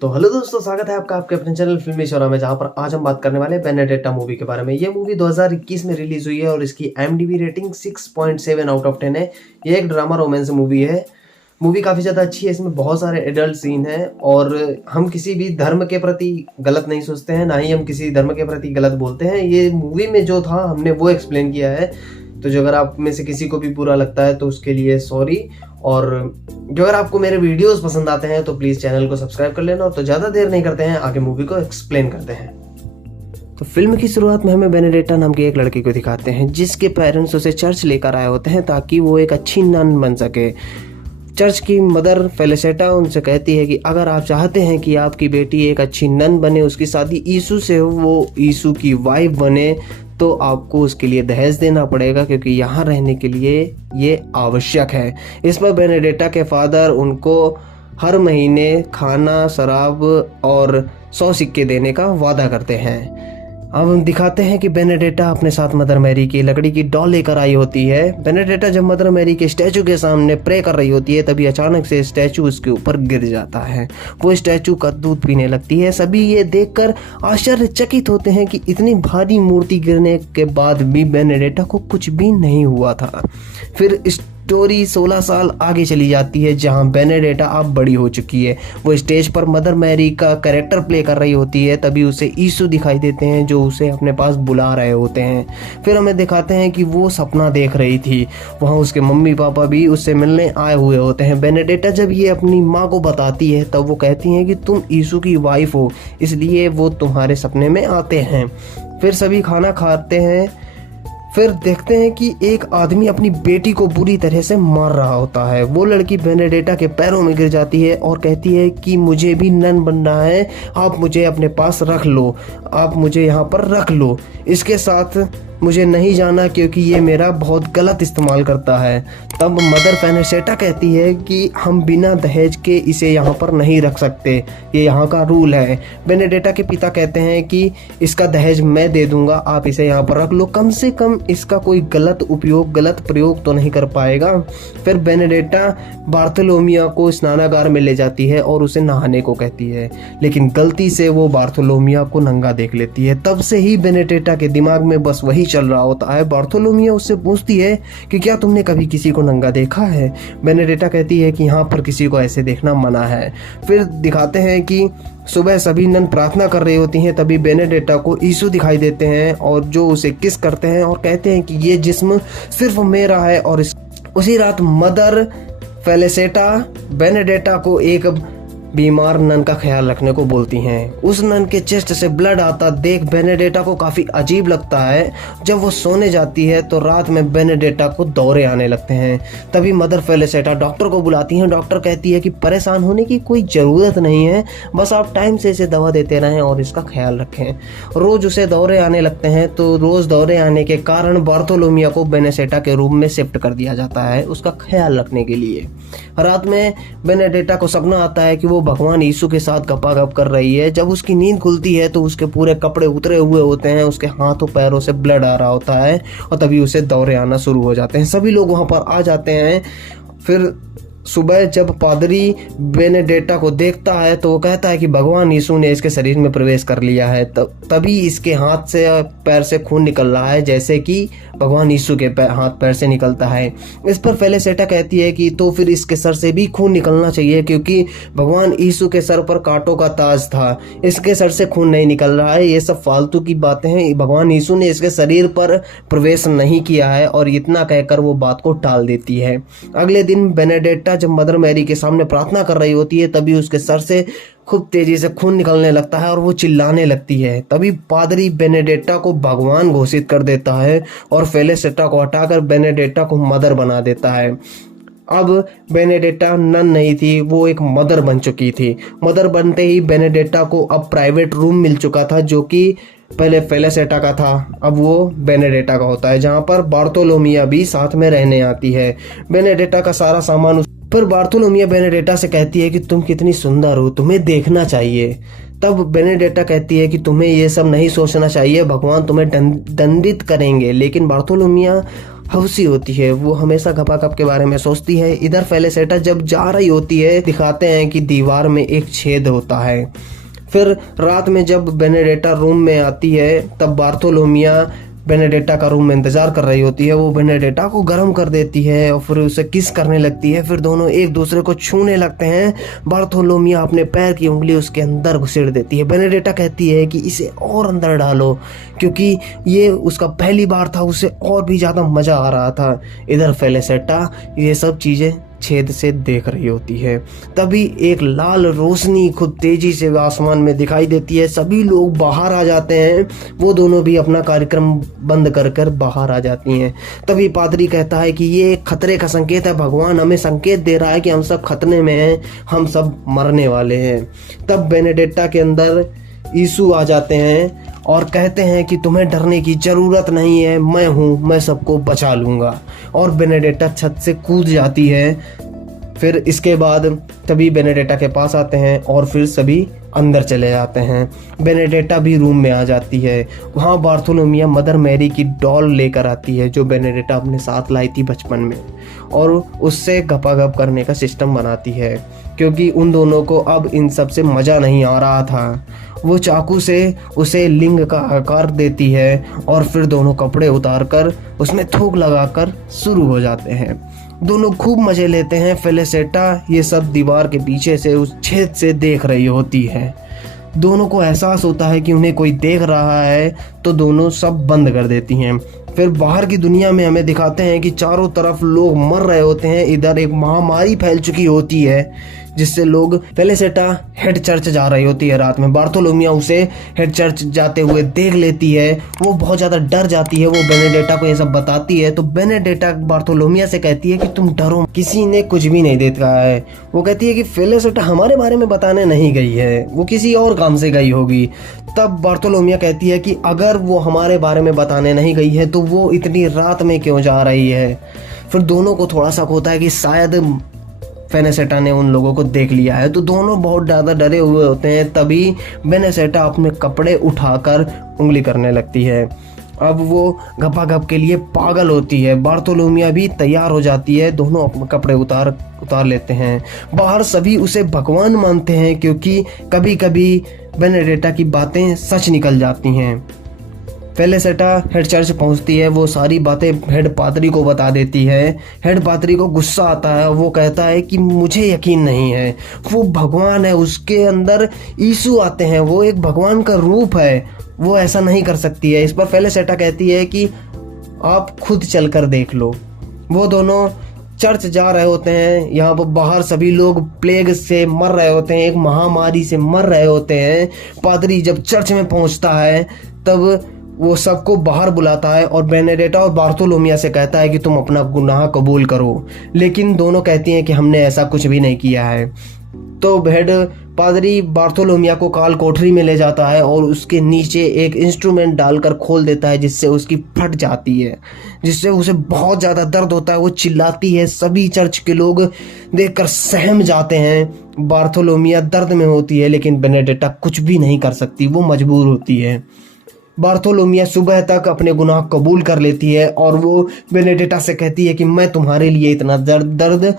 तो हेलो दोस्तों, स्वागत है आपका आपके अपने चैनल फिल्मी शोरा में, जहां पर आज हम बात करने वाले हैं बेनेडेट्टा मूवी के बारे में। ये मूवी 2021 में रिलीज हुई है और इसकी IMDb रेटिंग 6.7 आउट ऑफ 10 है। ये एक ड्रामा रोमांस मूवी है। मूवी काफ़ी ज़्यादा अच्छी है। इसमें बहुत सारे एडल्ट सीन हैं और हम किसी भी धर्म के प्रति गलत नहीं सोचते हैं, ना ही हम किसी धर्म के प्रति गलत बोलते हैं। ये मूवी में जो था हमने वो एक्सप्लेन किया है। तो जो अगर आप में से किसी को भी बुरा लगता है तो उसके लिए सॉरी। और जो अगर आपको मेरे वीडियोस पसंद आते हैं तो प्लीज़ चैनल को सब्सक्राइब कर लेना। और तो ज़्यादा देर नहीं करते हैं, आगे मूवी को एक्सप्लेन करते हैं। तो फिल्म की शुरुआत में हमें बेनेडेट्टा नाम के एक लड़के को दिखाते हैं जिसके पेरेंट्स उसे चर्च लेकर आए होते हैं ताकि वो एक अच्छी नन बन सके। चर्च की मदर फेलिसिटा उनसे कहती है कि अगर आप चाहते हैं कि आपकी बेटी एक अच्छी नन बने, उसकी शादी यीशु से हो, वो यीशु की वाइफ बने, तो आपको उसके लिए दहेज देना पड़ेगा क्योंकि यहाँ रहने के लिए ये आवश्यक है। इस पर बेनेडेट्टा के फादर उनको हर महीने खाना, शराब और 100 सिक्के देने का वादा करते हैं। अब हम दिखाते हैं कि बेनेडेट्टा अपने साथ मदर मैरी की लकड़ी की डॉल लेकर आई होती है। बेनेडेट्टा जब मदर मैरी के स्टैचू के सामने प्रे कर रही होती है तभी अचानक से स्टैचू उसके ऊपर गिर जाता है। वो स्टैचू का दूध पीने लगती है। सभी ये देखकर आश्चर्यचकित होते हैं कि इतनी भारी मूर्ति गिरने के बाद भी बेनेडेट्टा को कुछ भी नहीं हुआ था। फिर स्टोरी 16 साल आगे चली जाती है जहां बेनेडेट्टा अब बड़ी हो चुकी है। वो स्टेज पर मदर मैरी का कैरेक्टर प्ले कर रही होती है। तभी उसे यीशु दिखाई देते हैं जो उसे अपने पास बुला रहे होते हैं। फिर हमें दिखाते हैं कि वो सपना देख रही थी। वहाँ उसके मम्मी पापा भी उससे मिलने आए हुए होते हैं। बेनेडेट्टा जब ये अपनी माँ को बताती है तब वो कहती हैं कि तुम यीशु की वाइफ हो, इसलिए वो तुम्हारे सपने में आते हैं। फिर सभी खाना खाते हैं। फिर देखते हैं कि एक आदमी अपनी बेटी को बुरी तरह से मार रहा होता है। वो लड़की बेनेडेट्टा के पैरों में गिर जाती है और कहती है कि मुझे भी नन बनना है, आप मुझे अपने पास रख लो, आप मुझे यहाँ पर रख लो, इसके साथ मुझे नहीं जाना क्योंकि ये मेरा बहुत गलत इस्तेमाल करता है। तब मदर फेलिसिटा कहती है कि हम बिना दहेज के इसे यहाँ पर नहीं रख सकते, ये यहाँ का रूल है। बेनेडेट्टा के पिता कहते हैं कि इसका दहेज मैं दे दूंगा, आप इसे यहाँ पर रख लो, कम से कम इसका कोई गलत प्रयोग तो नहीं कर पाएगा। फिर बेनेडेट्टा बार्थोलोमियो को स्नानागार में ले जाती है और उसे नहाने को कहती है, लेकिन गलती से वो बार्थोलोमियो को नंगा देख लेती है। तब से ही बेनेडेट्टा के दिमाग में बस वही चल रहा होता है। बार्थोलोमियो उससे पूछती है कि क्या तुमने कभी किसी को नंगा देखा है? बेनेडेट्टा कहती है कि यहाँ पर किसी को ऐसे देखना मना है। फिर दिखाते हैं कि सुबह सभी नन प्रार्थना कर रही होती हैं। तभी बेनेडेट्टा को यीशु दिखाई देते हैं और जो उसे किस करते हैं और कहते हैं कि ये जिस्म सिर्फ मेरा है। और उसी रात मदर फेलिसिटा बेनेडेट्टा को एक बीमार नन का ख्याल रखने को बोलती हैं। उस नन के चेस्ट से ब्लड आता देख बेनेडेट्टा को काफ़ी अजीब लगता है। जब वो सोने जाती है तो रात में बेनेडेट्टा को दौरे आने लगते हैं। तभी मदर फेलिसिटा डॉक्टर को बुलाती हैं। डॉक्टर कहती है कि परेशान होने की कोई ज़रूरत नहीं है, बस आप टाइम से इसे दवा देते रहें और इसका ख्याल रखें। रोज़ उसे दौरे आने लगते हैं। तो रोज़ दौरे आने के कारण बार्थोलोमियो को बेनेडेट्टा के रूम में शिफ्ट कर दिया जाता है उसका ख्याल रखने के लिए। रात में बेनेडेट्टा को सपना आता है कि वो भगवान यीशु के साथ गपागप कर रही है। जब उसकी नींद खुलती है तो उसके पूरे कपड़े उतरे हुए होते हैं, उसके हाथों पैरों से ब्लड आ रहा होता है और तभी उसे दौरे आना शुरू हो जाते हैं। सभी लोग वहाँ पर आ जाते हैं। फिर सुबह जब पादरी बेनेडेट्टा को देखता है तो वो कहता है कि भगवान यीशु ने इसके शरीर में प्रवेश कर लिया है। तभी इसके हाथ से पैर से खून निकल रहा है जैसे कि भगवान यीशु के हाथ पैर से निकलता है। इस पर फेलिसिटा कहती है कि तो फिर इसके सर से भी खून निकलना चाहिए क्योंकि भगवान यीशु के सर पर कांटों का ताज था, इसके सर से खून नहीं निकल रहा है, ये सब फालतू की बातें हैं, भगवान यीशु ने इसके शरीर पर प्रवेश नहीं किया है। और इतना कहकर वो बात को टाल देती है। अगले दिन बेनेडेट्टा जब मदर मैरी के सामने प्रार्थना कर रही होती है तभी उसके सर से खूब तेजी से खून निकलने लगता है और वो चिल्लाने लगती है। तभी पादरी बेनेडेट्टा को भगवान घोषित कर देता है और फेलिसिटा को हटाकर बेनेडेट्टा को मदर बना देता है। अब बेनेडेट्टा नन नहीं थी, वो एक मदर बन चुकी थी। मदर बनते ही बेनेडेट्टा को अब प्राइवेट रूम मिल चुका था जो कि पहले फेलिसिटा का था, अब वो बेनेडेट्टा का होता है, जहाँ पर बार्थोलोमियो भी साथ में रहने आती है। बेनेडेट्टा का सारा सामान पर बार्थोलोमियो बेनेडेट्टा से कहती है कि तुम कितनी सुंदर हो, तुम्हें देखना चाहिए। तब बेनेडेट्टा कहती है कि तुम्हें ये सब नहीं सोचना चाहिए, भगवान तुम्हें दंडित करेंगे। लेकिन बार्थोलोमियो हौसी होती है, वो हमेशा घपाघप के बारे में सोचती है। इधर फेलिसिटा जब जा रही होती है दिखाते हैं कि दीवार में एक छेद होता है। फिर रात में जब बेनेडेटा रूम में आती है तब बार्थोलोमिया बेनेडेटा का रूम में इंतजार कर रही होती है। वो बेनेडेटा को गर्म कर देती है और फिर उसे किस करने लगती है। फिर दोनों एक दूसरे को छूने लगते हैं। बार्थोलोमिया अपने पैर की उंगली उसके अंदर घुसेड़ देती है। बेनेडेटा कहती है कि इसे और अंदर डालो, क्योंकि ये उसका पहली बार था, उसे और भी ज़्यादा मज़ा आ रहा था। इधर फेलिसिटा ये सब चीज़ें छेद से देख रही होती है। तभी एक लाल रोशनी खूब तेजी से आसमान में दिखाई देती है। सभी लोग बाहर आ जाते हैं। वो दोनों भी अपना कार्यक्रम बंद कर कर बाहर आ जाती हैं। तभी पादरी कहता है कि ये एक खतरे का संकेत है, भगवान हमें संकेत दे रहा है कि हम सब खतरे में हैं, हम सब मरने वाले हैं। तब बेनेडेटा के अंदर यीशु आ जाते हैं और कहते हैं कि तुम्हें डरने की ज़रूरत नहीं है, मैं हूँ, मैं सबको बचा लूँगा। और बेनेडेटा छत से कूद जाती है। फिर इसके बाद तभी बेनेडेटा के पास आते हैं और फिर सभी अंदर चले जाते हैं। बेनेडेटा भी रूम में आ जाती है। वहाँ बार्थोलोमिया मदर मैरी की डॉल लेकर आती है जो बेनेडेटा अपने साथ लाई थी बचपन में, और उससे गपागप करने का सिस्टम बनाती है, क्योंकि उन दोनों को अब इन सब से मज़ा नहीं आ रहा था। वो चाकू से उसे लिंग का आकार देती है और फिर दोनों कपड़े उतारकर उसमें थूक लगाकर शुरू हो जाते हैं। दोनों खूब मज़े लेते हैं। फेलिसिटा ये सब दीवार के पीछे से उस छेद से देख रही होती है। दोनों को एहसास होता है कि उन्हें कोई देख रहा है, तो दोनों सब बंद कर देती हैं। फिर बाहर की दुनिया में हमें दिखाते हैं कि चारों तरफ लोग मर रहे होते हैं। इधर एक महामारी फैल चुकी होती है जिससे लोग, फेलिसिटा हेड चर्च जा रही होती है रात में। बार्थोलोमिया उसे हेड चर्च जाते हुए देख लेती है। वो बहुत ज़्यादा डर जाती है। वो बेनेडेटा को ये सब बताती है तो बेनेडेटा बार्थोलोमिया से कहती है कि तुम डरो, किसी ने कुछ भी नहीं देखा है। वो कहती है कि फेलिसिटा हमारे बारे में बताने नहीं गई है, वो किसी और काम से गई होगी। तब बार्थोलोमिया कहती है कि अगर वो हमारे बारे में बताने नहीं गई है तो वो इतनी रात में क्यों जा रही है। फिर दोनों को थोड़ा सा होता है कि शायद फेलिसिटा ने उन लोगों को देख लिया है, तो दोनों बहुत ज़्यादा डरे हुए होते हैं। तभी बेनेडेटा अपने कपड़े उठाकर उंगली करने लगती है। अब वो गपागप के लिए पागल होती है। बार्थोलोमिया भी तैयार हो जाती है। दोनों अपने कपड़े उतार लेते हैं। बाहर सभी उसे भगवान मानते हैं, क्योंकि कभी कभी बेनेडेटा की बातें सच निकल जाती हैं। फेलिसिटा हेड चर्च पहुंचती है। वो सारी बातें हेड पादरी को बता देती है। हेड पादरी को गुस्सा आता है। वो कहता है कि मुझे यकीन नहीं है, वो भगवान है, उसके अंदर यीशु आते हैं, वो एक भगवान का रूप है, वो ऐसा नहीं कर सकती है। इस पर फेलिसिटा कहती है कि आप खुद चलकर देख लो। वो दोनों चर्च जा रहे होते हैं। यहाँ पर बाहर सभी लोग प्लेग से मर रहे होते हैं, एक महामारी से मर रहे होते हैं। पादरी जब चर्च में पहुँचता है तब वो सबको बाहर बुलाता है और बेनेडेटा और बार्थोलोमिया से कहता है कि तुम अपना गुनाह कबूल करो, लेकिन दोनों कहती हैं कि हमने ऐसा कुछ भी नहीं किया है। तो हेड पादरी बार्थोलोमिया को काल कोठरी में ले जाता है और उसके नीचे एक इंस्ट्रूमेंट डालकर खोल देता है, जिससे उसकी फट जाती है, जिससे उसे बहुत ज़्यादा दर्द होता है। वो चिल्लाती है। सभी चर्च के लोग देखकर सहम जाते हैं। बार्थोलोमिया दर्द में होती है, लेकिन बेनेडेटा कुछ भी नहीं कर सकती, वो मजबूर होती है। बार्थोलोमिया सुबह तक अपने गुनाह कबूल कर लेती है और वो बेनेडेटा से कहती है कि मैं तुम्हारे लिए इतना दर्द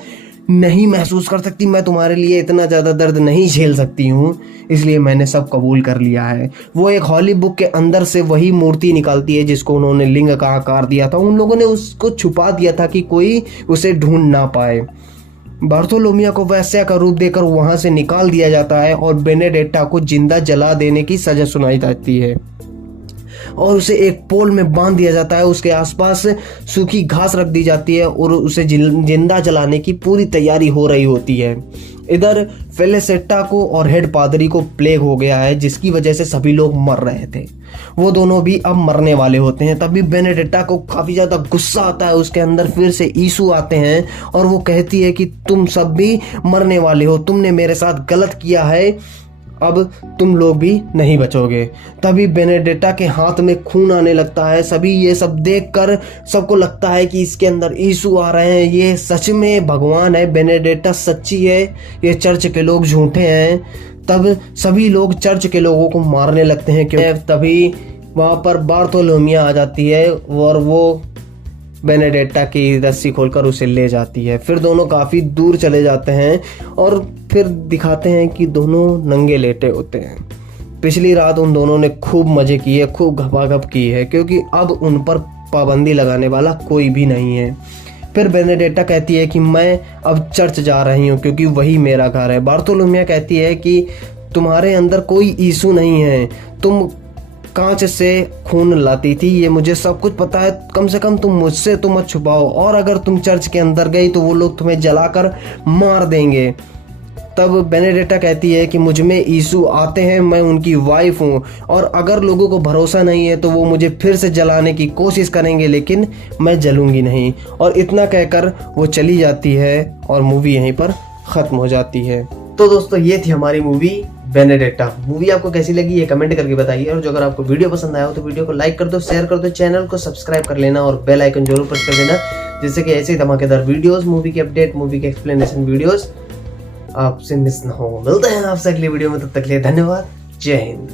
नहीं महसूस कर सकती, मैं तुम्हारे लिए इतना ज़्यादा दर्द नहीं झेल सकती हूँ, इसलिए मैंने सब कबूल कर लिया है। वो एक हॉली बुक के अंदर से वही मूर्ति निकालती है जिसको उन्होंने लिंग का आकार दिया था। उन लोगों ने उसको छुपा दिया था कि कोई उसे ढूंढ ना पाए। बार्थोलोमिया को वैश्या का रूप देकर वहाँ से निकाल दिया जाता है और बेनेडेटा को जिंदा जला देने की सजा सुनाई जाती है और उसे एक पोल में बांध दिया जाता है। उसके आसपास सूखी घास रख दी जाती है और उसे जिंदा जलाने की पूरी तैयारी हो रही होती है। इधर फेलिसिटा को और हेड पादरी को प्लेग हो गया है, जिसकी वजह से सभी लोग मर रहे थे। वो दोनों भी अब मरने वाले होते हैं। तभी बेनेडेटा को काफ़ी ज़्यादा गुस्सा आता है। उसके अंदर फिर से यीशु आते हैं और वो कहती है कि तुम सब भी मरने वाले हो, तुमने मेरे साथ गलत किया है, अब तुम लोग भी नहीं बचोगे। तभी बेनेडेटा के हाथ में खून आने लगता है। सभी ये सब देखकर सबको लगता है कि इसके अंदर यीशु आ रहे हैं, ये सच में भगवान है, बेनेडेटा सच्ची है, ये चर्च के लोग झूठे हैं। तब सभी लोग चर्च के लोगों को मारने लगते हैं। क्योंकि तभी वहाँ पर बार्थोलोमिया आ जाती है और वो बेनेडेट्टा की रस्सी खोलकर उसे ले जाती है। फिर दोनों काफ़ी दूर चले जाते हैं और फिर दिखाते हैं कि दोनों नंगे लेटे होते हैं। पिछली रात उन दोनों ने खूब मज़े किए, खूब घपाघप की है, क्योंकि अब उन पर पाबंदी लगाने वाला कोई भी नहीं है। फिर बेनेडेट्टा कहती है कि मैं अब चर्च जा रही हूँ क्योंकि वही मेरा घर है। बार्थोलोमिया कहती है कि तुम्हारे अंदर कोई यीशु नहीं है, तुम कांच से खून लाती थी, ये मुझे सब कुछ पता है, कम से कम तुम मुझसे तो मत छुपाओ, और अगर तुम चर्च के अंदर गई तो वो लोग तुम्हें जलाकर मार देंगे। तब बेनेडेट्टा कहती है कि मुझ में यीशु आते हैं, मैं उनकी वाइफ हूँ, और अगर लोगों को भरोसा नहीं है तो वो मुझे फिर से जलाने की कोशिश करेंगे, लेकिन मैं जलूंगी नहीं। और इतना कहकर वो चली जाती है और मूवी यहीं पर ख़त्म हो जाती है। तो दोस्तों ये थी हमारी मूवी बेनेडेट्टा। मूवी आपको कैसी लगी ये कमेंट करके बताइए, और जो अगर आपको वीडियो पसंद आया हो तो वीडियो को लाइक कर दो, शेयर कर दो, चैनल को सब्सक्राइब कर लेना और बेल आइकन जरूर प्रेस कर देना, जिससे कि ऐसे ही धमाकेदार वीडियोस, मूवी की अपडेट, मूवी के एक्सप्लेनेशन वीडियोस आपसे मिस ना हो। मिलते हैं आपसे अगली वीडियो में, तब तक के लिए धन्यवाद। जय हिंद।